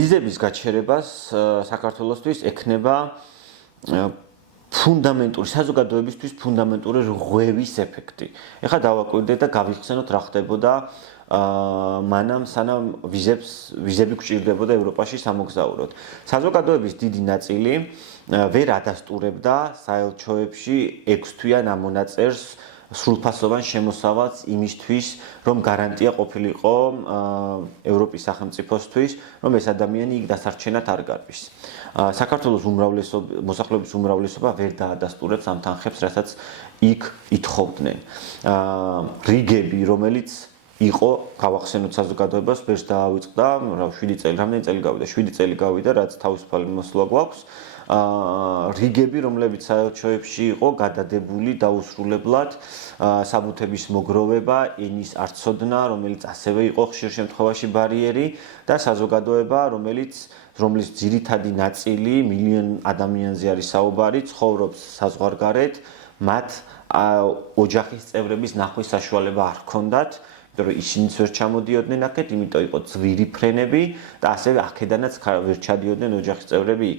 ვიზების გაჩერებას საქართველოსთვის ექნება ფუნდამენტური საზოგადოებისთვის ფუნდამენტური რღვევის ეფექტი. ეხლა დავაკვირდეთ და გავიხსენოთ რა ხდებოდა მანამ სანამ ვიზები გვჭირდებოდა ევროპაში სამოგზაუროდ. საზოგადოების დიდი ნაწილი ვერ ადასტურებდა საელჩოებში 6 თვიან ამ მონაწერს სრულფასოვან შემოსავალს იმისთვის, რომ გარანტია ყოფილიყო ევროპის სახელმწიფოსთვის, რომ ეს ადამიანი იქ დასარჩენად არ გარბის. საქართველოს მოსახლეობის უმრავლესობა ვერ დაადასტურებს ამ თანხებს, რასაც იქ ითხოვდნენ. რიგები, რომელიც იყო გავახსენოთ საზოგადოებას, ვერც დაავიწყდა, 7 წელი, რამდენი წელი გავიდა? 7 წელი გავიდა, რაც თავისუფალი მოსვლა გვაქვს. რიგები, რომლებიც საელჩოებში იყო გადადებული დაუსრულებლად, საბუთების მოგროვება, ენის არცოდნა, რომელიც ასევე იყო ხშირ შემთხვევაში ბარიერი და საზოგადოება, რომლის ძირითადი ნაწილი მილიონ ადამიანზე არის საუბარი, ცხოვრობს საზღვარგარეთ, მათ ოჯახის წევრების ნახვის საშუალება არ ჰქონდათ. რომ ისინიც ვერ ჩამოდიოდნენ აქეთ, იმიტომ იყო ძვირი ფრენები და ასევე აქედანაც ვერ ჩადიოდნენ ოჯახის წევრები.